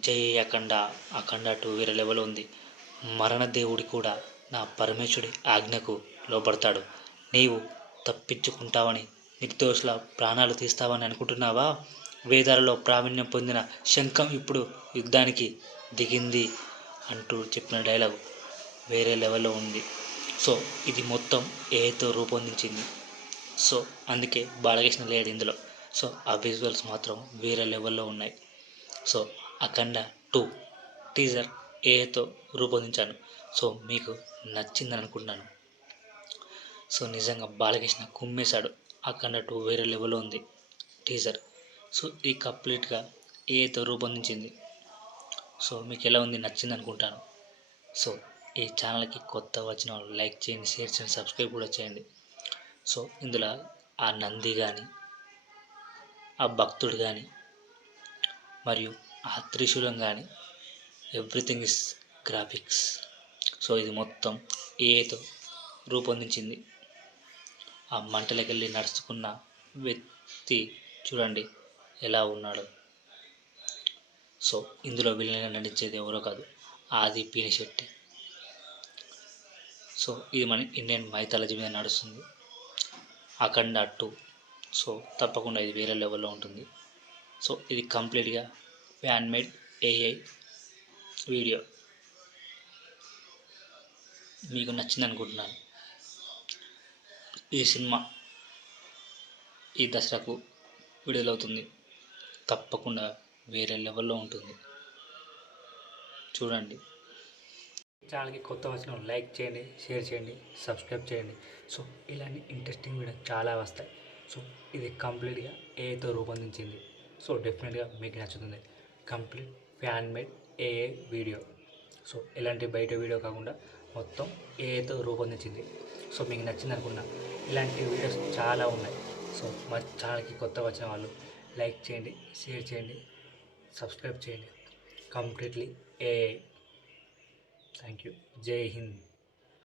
జై అఖండ అఖండ టూ వేరే లెవెల్ ఉంది. మరణ దేవుడి కూడా నా పరమేశ్వరుడి ఆజ్ఞకు లోపడతాడు నీవు తప్పించుకుంటావని నిర్దోషుల ప్రాణాలు తీస్తావని అనుకుంటున్నావా? వేదాలలో ప్రావీణ్యం పొందిన శంఖం ఇప్పుడు యుద్ధానికి దిగింది అంటూ చెప్పిన డైలాగ్ వేరే లెవెల్లో ఉంది. సో ఇది మొత్తం ఏతో రూపొందించింది. సో అందుకే బాలకృష్ణ లేడు ఇందులో. సో ఆ విజువల్స్ మాత్రం వేరే లెవెల్లో ఉన్నాయి. సో అఖండ టూ టీజర్ ఏతో రూపొందించాను. సో మీకు నచ్చిందని అనుకుంటున్నాను సో నిజంగా బాలకృష్ణ కుమ్మేశాడు. అఖండ టూ వేరే లెవెల్లో ఉంది టీజర్. సో ఇది కంప్లీట్గా ఏతో రూపొందించింది. సో మీకు ఎలా ఉంది? నచ్చింది అనుకుంటాను సో ఈ ఛానల్కి కొత్త వచ్చిన వాళ్ళు లైక్ చేయండి షేర్ చేయండి సబ్స్క్రైబ్ కూడా చేయండి. సో ఇందులో ఆ నంది కానీ ఆ భక్తుడు కానీ మరియు ఆ త్రిశూలం కానీ ఎవ్రీథింగ్ ఇస్ గ్రాఫిక్స్ సో ఇది మొత్తం ఏతో రూపొందించింది. ఆ మంటలకి వెళ్ళి నడుచుకున్న వ్యక్తి చూడండి ఎలా ఉన్నాడో. సో ఇందులో విలన్గా నటించేది ఎవరో కాదు ఆది పీనిశెట్టి. సో ఇది మన ఇండియన్ మైథాలజీ మీద నడుస్తుంది. అఖండ టూ. సో తప్పకుండా ఇది వేరే లెవెల్లో ఉంటుంది. సో ఇది కంప్లీట్గా ఫ్యాన్ మేడ్ ఏఐ వీడియో మీకు నచ్చింది అనుకుంటున్నాను. ఈ సినిమా ఈ దసరాకు విడుదలవుతుంది. తప్పకుండా వేరే లెవెల్లో ఉంటుంది. చూడండి. ఛానల్కి కొత్త వచ్చిన లైక్ చేయండి షేర్ చేయండి సబ్స్క్రైబ్ చేయండి. సో ఇలాంటి ఇంట్రెస్టింగ్ వీడియో చాలా వస్తాయి. సో ఇది కంప్లీట్గా ఏతో రూపొందించింది. సో డెఫినెట్గా మీకు నచ్చుతుంది. Complete fan made AI video. So ఇలాంటి బయట వీడియో కాకుండా మొత్తం ఏఏతో రూపొందించింది సో మీకు నచ్చింది అనుకున్నా ఇలాంటి వీడియోస్ చాలా ఉన్నాయి. సో మా ఛానల్కి కొత్త వచ్చిన వాళ్ళు లైక్ చేయండి షేర్ చేయండి సబ్స్క్రైబ్ చేయండి. Completely AI thank you. జై హింద్.